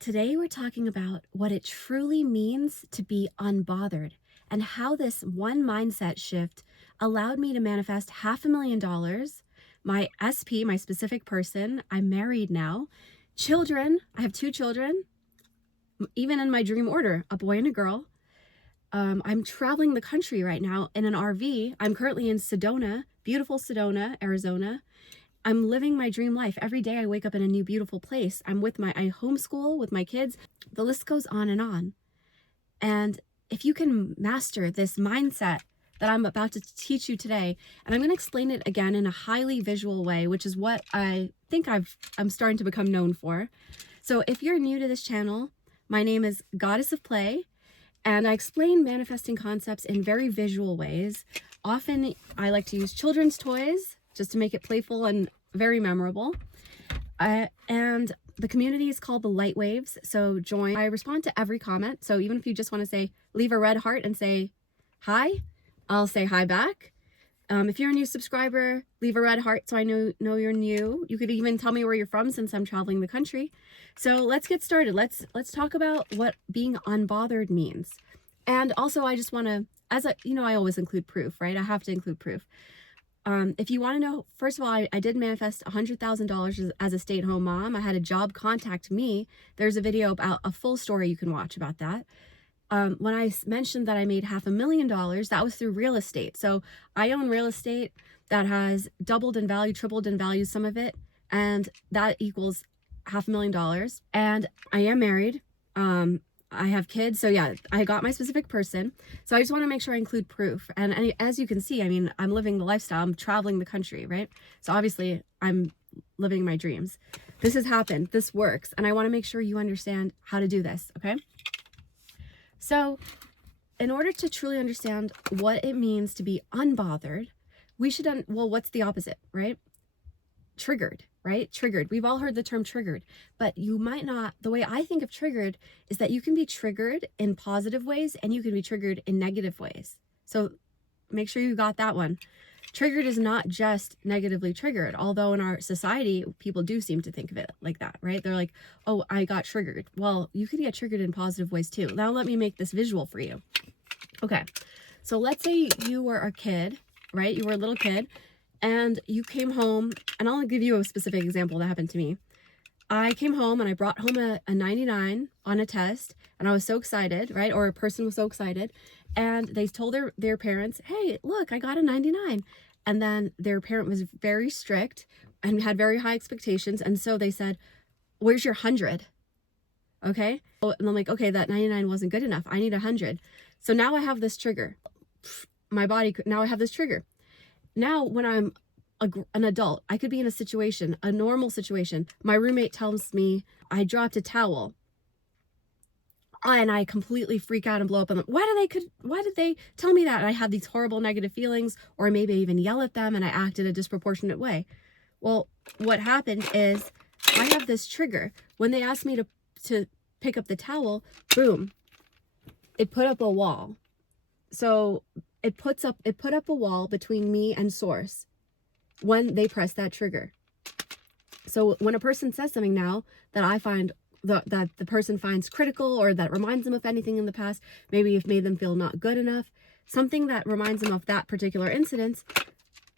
Today we're talking about what it truly means to be unbothered and how this one mindset shift allowed me to manifest $500,000, my SP, my specific person. I'm married now. Children, I have 2 children, even in my dream order, a boy and a girl. I'm traveling the country right now in an RV. I'm currently in Sedona, beautiful Sedona, Arizona. I'm living my dream life. Every day I wake up in a new beautiful place. I homeschool with my kids. The list goes on and on. And if you can master this mindset that I'm about to teach you today, and I'm going to explain it again in a highly visual way, which is what I think I'm starting to become known for. So if you're new to this channel, my name is Goddess of Play, and I explain manifesting concepts in very visual ways. Often I like to use children's toys just to make it playful and very memorable. And the community is called the Light Waves, so join. I respond to every comment, so even if you just want to say, leave a red heart and say hi, I'll say hi back. If you're a new subscriber, leave a red heart so I know you're new. You could even tell me where you're from since I'm traveling the country. So let's get started. Let's talk about what being unbothered means. And also I just want to, I always include proof, right? I have to include proof. If you want to know, first of all, I did manifest $100,000 as a stay-at-home mom. I had a job contact me. There's a video about a full story you can watch about that. When I mentioned that I made $500,000, that was through real estate. So I own real estate that has doubled in value, tripled in value, some of it, and that equals $500,000. And I am married. I have kids. So yeah, I got my specific person. So I just want to make sure I include proof. And as you can see, I mean, I'm living the lifestyle. I'm traveling the country, right? So obviously I'm living my dreams. This has happened. This works. And I want to make sure you understand how to do this. Okay. So in order to truly understand what it means to be unbothered, we should, what's the opposite, right? Triggered, right? Triggered. We've all heard the term triggered, but you might not. The way I think of triggered is that you can be triggered in positive ways and you can be triggered in negative ways. So make sure you got that one. Triggered is not just negatively triggered, although in our society, people do seem to think of it like that, right? They're like, oh, I got triggered. Well, you can get triggered in positive ways too. Now let me make this visual for you. Okay. So let's say you were a kid, right? You were a little kid and you came home, and I'll give you a specific example that happened to me. I came home and I brought home a 99 on a test, and I was so excited, right? Or a person was so excited, and they told their parents, hey, look, I got a 99. And then their parent was very strict and had very high expectations. And so they said, where's your 100? Okay. And I'm like, okay, that 99 wasn't good enough. I need 100. So now I have this trigger. Now I have this trigger. Now, when I'm an adult, I could be in a situation, a normal situation. My roommate tells me I dropped a towel, and I completely freak out and blow up. And why did they tell me that? And I had these horrible negative feelings, or maybe I even yell at them and I act in a disproportionate way. Well, what happened is I have this trigger. When they asked me to pick up the towel, boom, it put up a wall. So it put up a wall between me and source when they press that trigger. So when a person says something now that I find that the person finds critical, or that reminds them of anything in the past, maybe it made them feel not good enough, something that reminds them of that particular incident,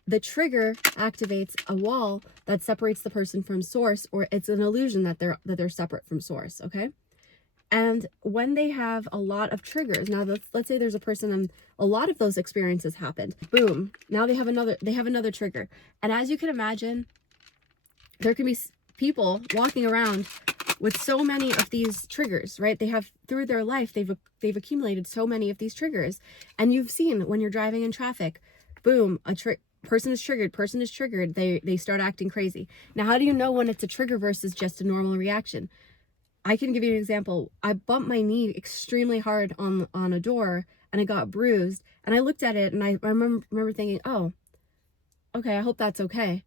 the trigger activates a wall that separates the person from source, or it's an illusion that they're separate from source. Okay. And when they have a lot of triggers, now let's say there's a person and a lot of those experiences happened, boom, now they have another trigger. And as you can imagine, there can be people walking around with so many of these triggers, right? They have, through their life, they've accumulated so many of these triggers. And you've seen when you're driving in traffic, boom, person is triggered, they start acting crazy. Now, how do you know when it's a trigger versus just a normal reaction? I can give you an example. I bumped my knee extremely hard on a door, and it got bruised. And I looked at it, and I remember thinking, oh, okay, I hope that's okay.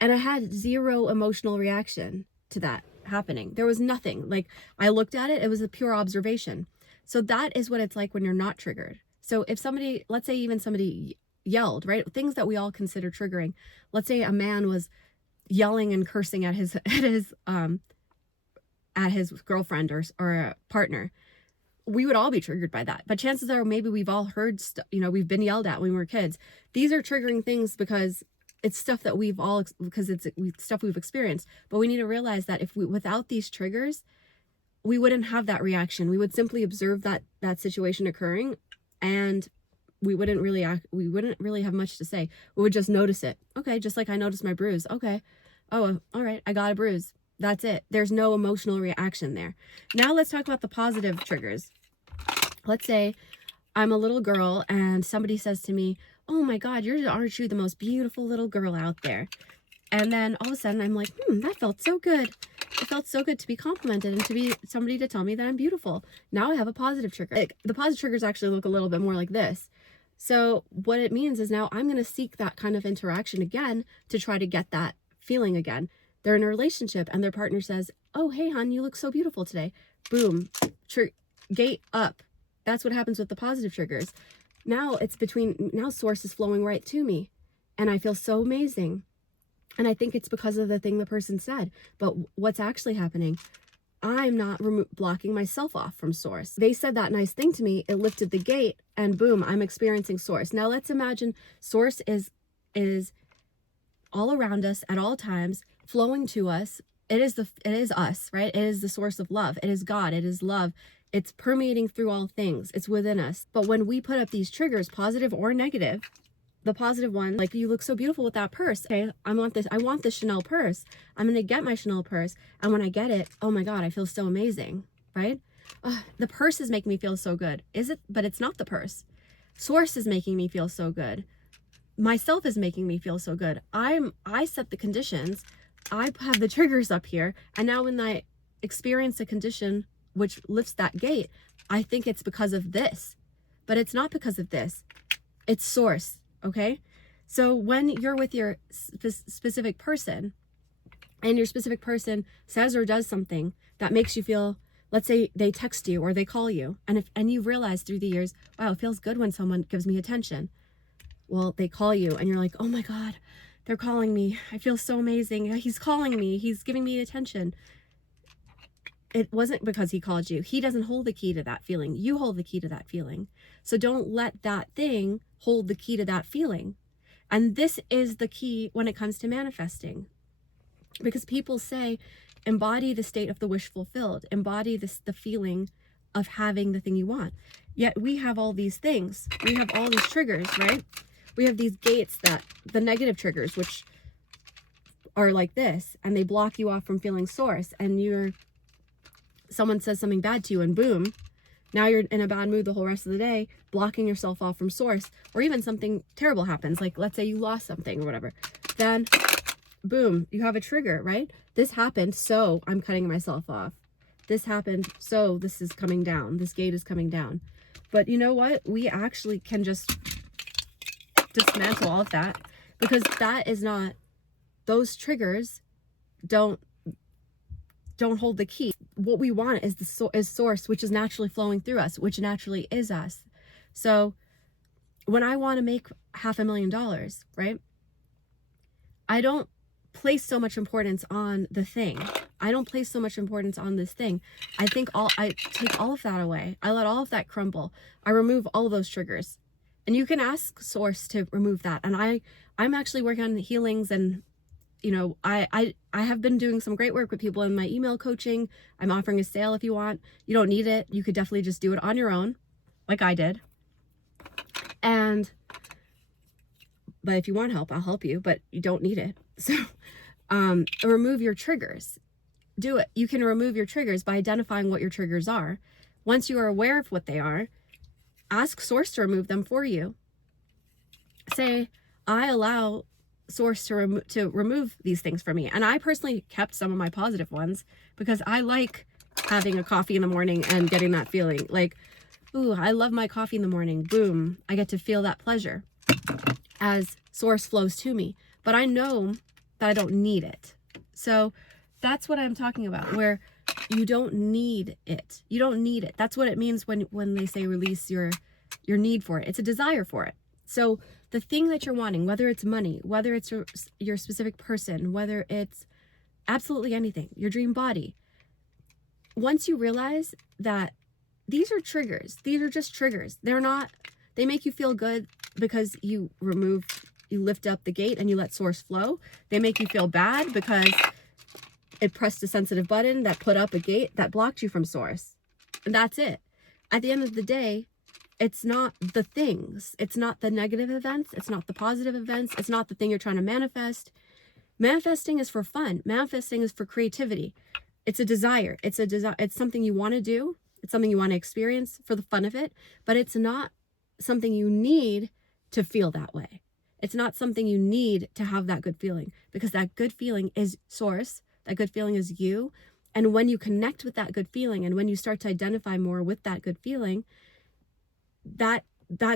And I had zero emotional reaction to that happening. There was nothing. Like, I looked at it, it was a pure observation. So that is what it's like when you're not triggered. So if somebody, let's say even somebody yelled, right? Things that we all consider triggering. Let's say a man was yelling and cursing at at his girlfriend or a partner, we would all be triggered by that. But chances are maybe we've all heard we've been yelled at when we were kids. These are triggering things because it's stuff that stuff we've experienced. But we need to realize that without these triggers, we wouldn't have that reaction. We would simply observe that situation occurring, and we wouldn't really have much to say. We would just notice it. Okay, just like I noticed my bruise. Okay. Oh, all right, I got a bruise. That's it. There's no emotional reaction there. Now let's talk about the positive triggers. Let's say I'm a little girl and somebody says to me, "Oh my God, aren't you the most beautiful little girl out there?" And then all of a sudden I'm like, that felt so good. It felt so good to be complimented and to be somebody to tell me that I'm beautiful. Now I have a positive trigger. The positive triggers actually look a little bit more like this. So what it means is now I'm going to seek that kind of interaction again to try to get that feeling again. They're in a relationship and their partner says, "Oh, hey, hon, you look so beautiful today." Boom, gate up. That's what happens with the positive triggers. Now source is flowing right to me and I feel so amazing. And I think it's because of the thing the person said. But what's actually happening? I'm not blocking myself off from source. They said that nice thing to me. It lifted the gate and boom, I'm experiencing source. Now let's imagine source is all around us at all times, flowing to us. It is us, right? It is the source of love. It is God. It is love. It's permeating through all things. It's within us. But when we put up these triggers, positive or negative, the positive one, like, "You look so beautiful with that purse." Okay, I want this Chanel purse. I'm going to get my Chanel purse. And when I get it, oh my God, I feel so amazing, right? The purse is making me feel so good. Is it? But it's not the purse. Source is making me feel so good. Myself is making me feel so good. I set the conditions. I have the triggers up here. And now when I experience a condition which lifts that gate, I think it's because of this. But it's not because of this. It's source. Okay, so when you're with your specific person and your specific person says or does something that makes you feel, let's say they text you or they call you, and you've realized through the years, wow, it feels good when someone gives me attention. Well, they call you and you're like, "Oh my God, they're calling me. I feel so amazing. He's calling me. He's giving me attention." It wasn't because he called you. He doesn't hold the key to that feeling. You hold the key to that feeling. So don't let that thing hold the key to that feeling. And this is the key when it comes to manifesting. Because people say, embody the state of the wish fulfilled. Embody the feeling of having the thing you want. Yet we have all these things. We have all these triggers, right? We have these gates, the negative triggers, which are like this. And they block you off from feeling source. And someone says something bad to you and boom, now you're in a bad mood the whole rest of the day, blocking yourself off from source. Or even something terrible happens, like let's say you lost something or whatever. Then boom, you have a trigger, right? This happened, so I'm cutting myself off. This happened, so this is coming down. This gate is coming down. But you know what? We actually can just dismantle all of that, because that is not, those triggers don't hold the key. What we want is is source, which is naturally flowing through us, which naturally is us. So when I want to make $500,000, right? I don't place so much importance on the thing. I don't place so much importance on this thing. I take all of that away. I let all of that crumble. I remove all of those triggers. And you can ask source to remove that. And I'm actually working on healings, and I have been doing some great work with people in my email coaching. I'm offering a sale if you want. You don't need it. You could definitely just do it on your own, like I did. But if you want help, I'll help you, but you don't need it. So remove your triggers. Do it. You can remove your triggers by identifying what your triggers are. Once you are aware of what they are, ask source to remove them for you. Say, I allow source to remove these things for me. And I personally kept some of my positive ones because I like having a coffee in the morning and getting that feeling like, ooh, I love my coffee in the morning. Boom. I get to feel that pleasure as source flows to me. But I know that I don't need it. So that's what I'm talking about, where you don't need it. You don't need it. That's what it means when they say release your need for it. It's a desire for it. So the thing that you're wanting, whether it's money, whether it's your specific person, whether it's absolutely anything, your dream body, once you realize that these are triggers, these are just triggers. They make you feel good because you lift up the gate and you let source flow. They make you feel bad because it pressed a sensitive button that put up a gate that blocked you from source. And that's it. At the end of the day, it's not the things. It's not the negative events. It's not the positive events. It's not the thing you're trying to manifest. Manifesting is for fun. Manifesting is for creativity. It's a desire. It's something you want to do. It's something you want to experience for the fun of it, but it's not something you need to feel that way. It's not something you need to have that good feeling, because that good feeling is source. That good feeling is you. And when you connect with that good feeling, and when you start to identify more with that good feeling, that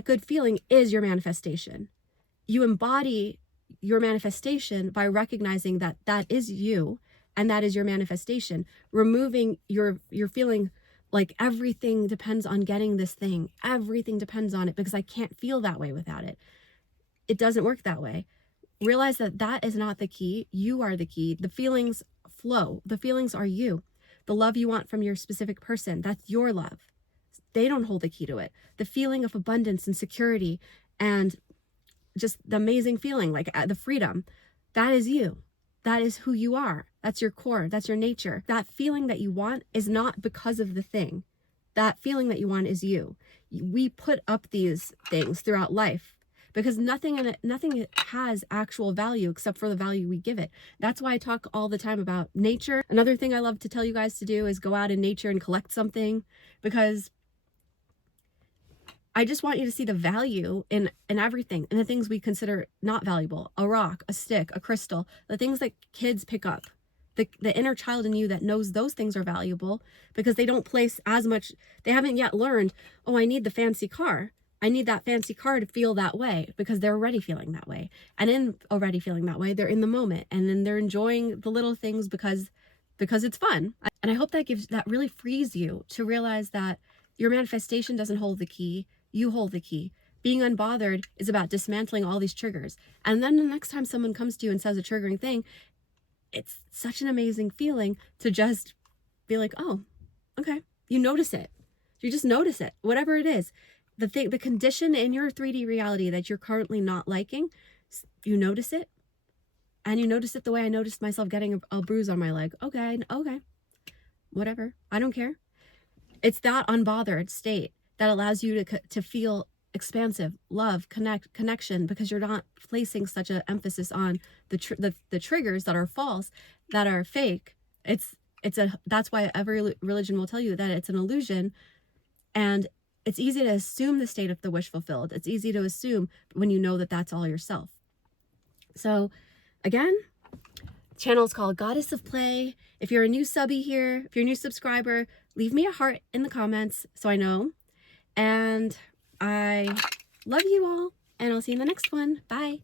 good feeling is your manifestation. You embody your manifestation by recognizing that that is you and that is your manifestation. Removing your feeling like everything depends on getting this thing. Everything depends on it because I can't feel that way without it. It doesn't work that way. Realize that that is not the key. You are the key. The feelings flow. The feelings are you. The love you want from your specific person, that's your love. They don't hold the key to it. The feeling of abundance and security and just the amazing feeling, like the freedom, that is you. That is who you are. That's your core. That's your nature. That feeling that you want is not because of the thing. That feeling that you want is you. We put up these things throughout life because nothing has actual value except for the value we give it. That's why I talk all the time about nature. Another thing I love to tell you guys to do is go out in nature and collect something, because I just want you to see the value in everything, and the things we consider not valuable: a rock, a stick, a crystal, the things that kids pick up, the inner child in you that knows those things are valuable, because they don't place as much, they haven't yet learned, oh, I need the fancy car. I need that fancy car to feel that way, because they're already feeling that way. And in already feeling that way, they're in the moment, and then they're enjoying the little things because it's fun. And I hope that really frees you to realize that your manifestation doesn't hold the key. You hold the key. Being unbothered is about dismantling all these triggers. And then the next time someone comes to you and says a triggering thing, it's such an amazing feeling to just be like, oh, okay. You notice it. You just notice it. Whatever it is. The condition in your 3D reality that you're currently not liking, you notice it. And you notice it the way I noticed myself getting a bruise on my leg. Okay. Whatever. I don't care. It's that unbothered state that allows you to feel expansive, love, connection, because you're not placing such an emphasis on the triggers that are false, that are fake. That's why every religion will tell you that it's an illusion, and it's easy to assume the state of the wish fulfilled. It's easy to assume when you know that that's all yourself. So again, channel is called Goddess of Play. If you're a new subby here, if you're a new subscriber, leave me a heart in the comments so I know. And I love you all, and I'll see you in the next one. Bye.